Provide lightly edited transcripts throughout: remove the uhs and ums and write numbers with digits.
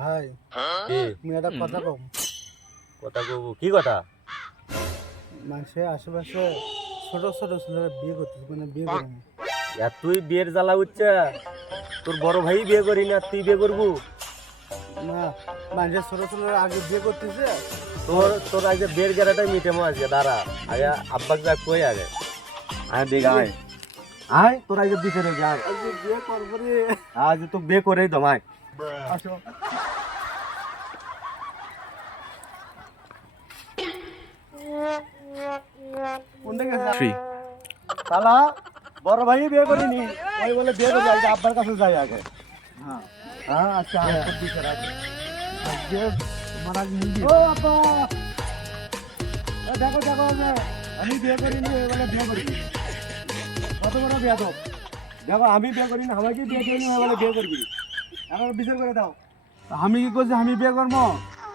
ভাই কি তুমি একটা কথা কম। কথা কব কি কথা? মানুষের আশেপাশে ছোট ছোট ছেলেরা বিয়ে করতেছে, মানে বিয়ে করে না। তুই বিয়ের জ্বালা উঠছে, তোর বড় ভাই বিয়ে করি না তুই বিয়ে করবো? না, মানুষের ছোট ছেলেরা আগে বিয়ে করতেছে। তোর তোর আগে বিয়ের গেরাটাই মিটেমো আজকে দাঁড়া, আগে আব্বাক যা কই আগে আয় দেখ আয় আয় তোর আগে বিচারে যা আজকে বিয়ে করবো রে। আজ তো বিয়ে করেই দমাই আসো। কোনটা গেছে? শালা বড় ভাই বিয়ে করিনি, ওই বলে বিয়ে করে আগে আব্বার কাছে যাই আগে। হ্যাঁ হ্যাঁ আচ্ছা তোর বিচার আগে আজকে তোমার আগে নিজে। ও আপা দেখো দেখো আমি বিয়ে করিনি, ওই বলে বিয়ে করিনি। কত বড় বিয়ে তো দেখো, আমি বিয়ে করিনি, আমাকে বিয়ে করিনি, ওই বলে বিয়ে করবি। এখন বিচার করে দাও। আমি কি করছি? আমি বিয়ে করবো?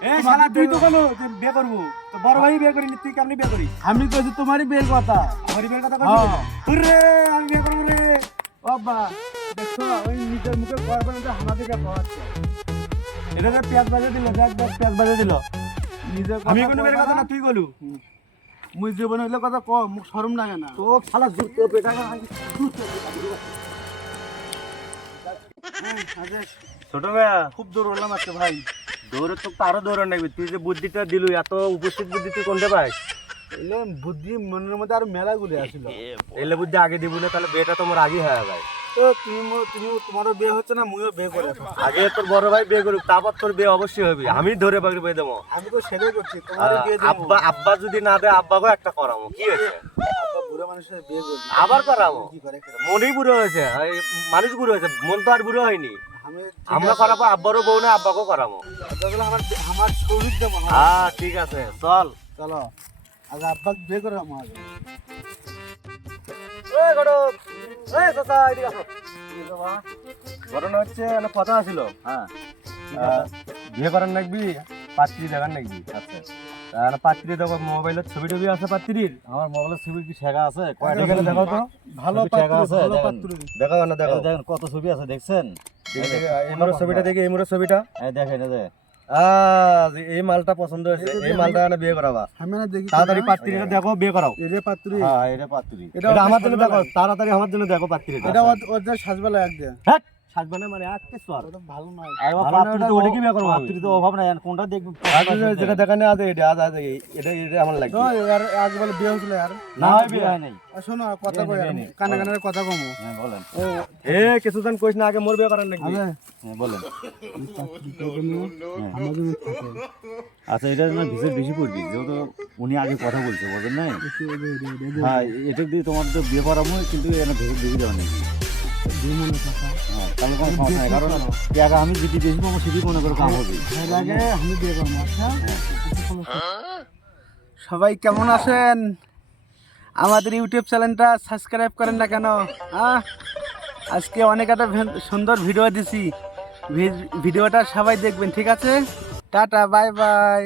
এই শালা তুই তো বলো বিয়ে করবো, তো বড় ভাই বিয়ে করিনি, তুই কেমনি বিয়ে করিস? আমি কইছি তোমারই বিয়ের কথা। আমার বিয়ের কথা হ্যাঁ। কইছিস রে? আমি বিয়ে করবো রে। বাবা দেখছো, ওই নিজের মুখে করবে না, আমাদেরকে খাওয়াচ্ছে। এটা যে পেঁয়াজ বাজে দিল, দেখ দেখ পেঁয়াজ বাজে দিল। নিজের আমি কোনো বিয়ের কথা না, তুই গলু। মুই জীবনে হইলে কথা কম, মুখ শরম লাগে না। তো শালা জুতো পেটা ছোট ভাইয়া খুব দূর হলাম আজকে ভাই। দৌড়ে তো আরো দৌড়ে নেবি, তুই যে বুদ্ধিটা দিলু, এত উপস্থিত বুদ্ধি তুই কোনটা পাস? এলে বুদ্ধি মনের মধ্যে আরো মেলা গুলি আসছিল। এলে বুদ্ধি আগে দিব না, তাহলে বিয়েটা তোমার আগে হয়ে যায়। তো তুমি তোমারও বিয়ে হচ্ছে না, মুইও বিয়ে করে আছো। আগে তোর বড় ভাই বিয়ে করুক, তারপর তোর বিয়ে অবশ্যই হবে। আমি ধরে বাগড়ি বিয়ে দেবো। আমি তো সেটাই করছি, তোমারও বিয়ে দেবো। আব্বা আব্বা যদি না দেয়, আব্বাকেও একটা করাবো, কি হয়েছে? আব্বা বুড়ো মানুষের বিয়ে করবি, আবার করাবো? কি করে? মনেই বুড়ো হয়েছে, এই মানুষ বুড়ো হয়েছে, মন তো আর বুড়ো হয়নি। আমি আমরা করাবো, আব্বারও বউ না, আব্বাকেও করাবো। আমার আমার শরীর যেমন। হ্যাঁ ঠিক আছে চল। চলো আগে আব্বা বিয়ে করে আমার আগে। ওই ঘটক, ওই চাচা, এদিকে আসো। ঘটনা হচ্ছে একটা কথা ছিল। হ্যাঁ বিয়ে করার নাকবি, পাত্রী দেখার নাকবি। আচ্ছা পাত্রী দেখো, মোবাইলের ছবি টবি আছে পাত্রীর? আমার মোবাইলের ছবি কি শেখা আছে? এখানে দেখো তো, ভালো ছবি শেখা পাত্র, আছে? ভালো দেখেন। পাত্র। দেখো না দেখো, দেখেন কত ছবি আছে, দেখছেন? এমরের ছবিটা দেখি, এমরের ছবিটা। এই দেখেন, এই যে এই মালটা পছন্দ হয়েছে, এই মালটা এনে বিয়ে করাবা। আমি না দেখি তাড়াতাড়ি পাত্রীটা দেখো, বিয়ে করাও। এরে পাত্র। হ্যাঁ, এটা পাত্রী। এটা আমার জন্য দেখো, তাড়াতাড়ি আমার জন্য দেখো পাত্রীটা। এটা ওদের সাজবেলা এক দেয়। হ্যাঁ সাজবানে মানে আর কিছু আর ওটা ভালো নয়। পাত্রী তো ওটা কি বিয়ে করবো? পাত্রী তো অভাব নাই, এখন কোনটা দেখবি? যেটা দেখানে আছে এটা এটা এটা আমার লাগবে। তো আর আগে বলে বিয়ে হয়েছিল আর। না হয় বিয়ে হয় নাই। আর শোনো কথা কই, বিয়ে নেই। কানে কানে কথা কমো। হ্যাঁ বলেন, ও এ কিছুদিন কইস না, আগে মোর বিয়ে করার লাগবে। আরে হ্যাঁ বলেন। পাত্রী তো কোনো আমাদের থাকে। আচ্ছা এটা না ভিসের বেশি পড়বি, যেহেতু উনি আগে কথা বলছে, বলেন নাই? হ্যাঁ এটা দিয়ে তোমার তো বিয়ে করাবো, কিন্তু এটা ভিসের বেশি দেওয়া নেই। জীবনের কথা। হ্যাঁ তাহলে কোনো সমস্যা নেই, কারণ টাকা আমি যদি বেশি পাবো সেটি মনে করে কাম হবে। এর আগে আমি বিয়ে করবো। আচ্ছা সবাই কেমন আছেন? আমাদের ইউটিউব চ্যানেলটা সাবস্ক্রাইব করেন না কেন? হ্যাঁ আজকে অনেক একটা সুন্দর ভিডিও দিছি, ভিডিওটা সবাই দেখবেন, ঠিক আছে? Tata, bye bye.